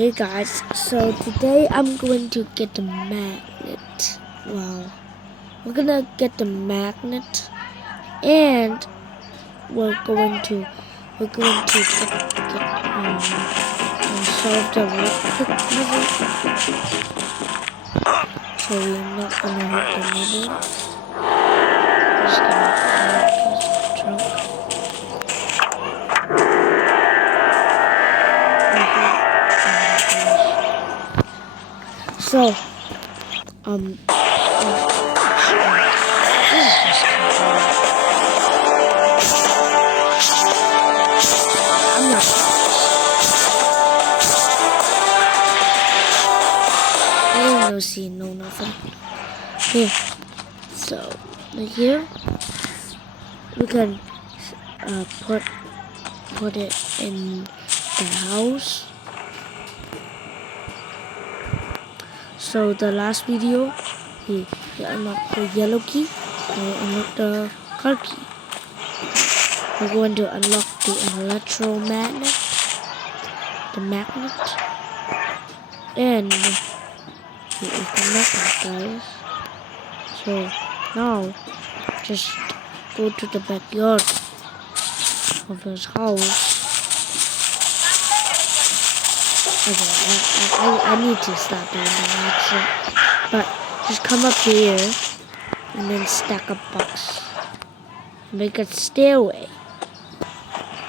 Hey guys, so today I'm going to get the magnet. Wow, we're gonna get the magnet, and we're going to solve the lockpick puzzle. So we're not gonna hit the middle. Just gonna hit the trunk. So, I'm not. No scene, no nothing. Here, so here we can put it in the house. So the last video, we unlocked the yellow key, and we unlocked the car key. We're going to unlock the electromagnet, the magnet, and we connect it, guys. So now, just go to the backyard of his house. Okay, I need to stop doing that, but just come up here and then stack up box. Make a stairway,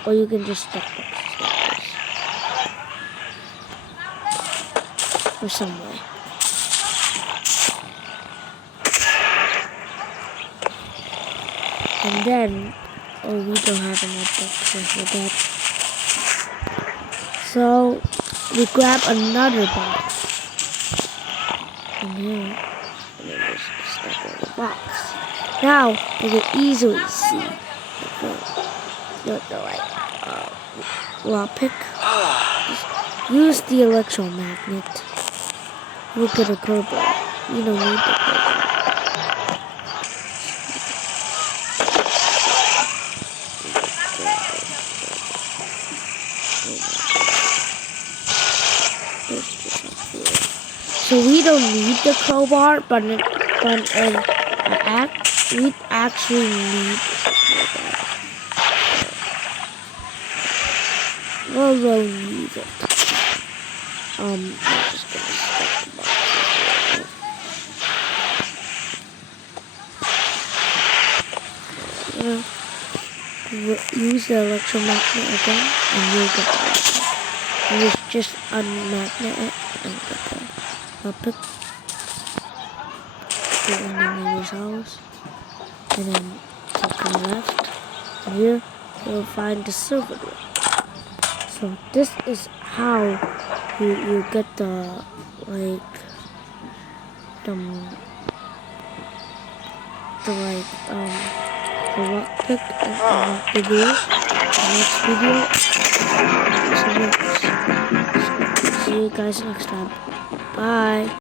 or you can just stack boxes or some way. And then, we don't have enough boxes for that. So we grab another box in here, and then just stack on the box. Now you can easily see the lockpick. Use the electromagnet. Look at the crowbar. You don't need the crowbar. So we don't need the crowbar, but we actually need the crowbar. We'll need it. I'm just gonna stack the boxes. Use the electromagnet again, and you'll get the magnet. And just unmagnet it and get the lockpick. Go in the neighbor's house, and then click on the left. And here you'll find the silver door. So this is how you get the lockpick and unlock the door. The next video. So see you guys next time. Bye.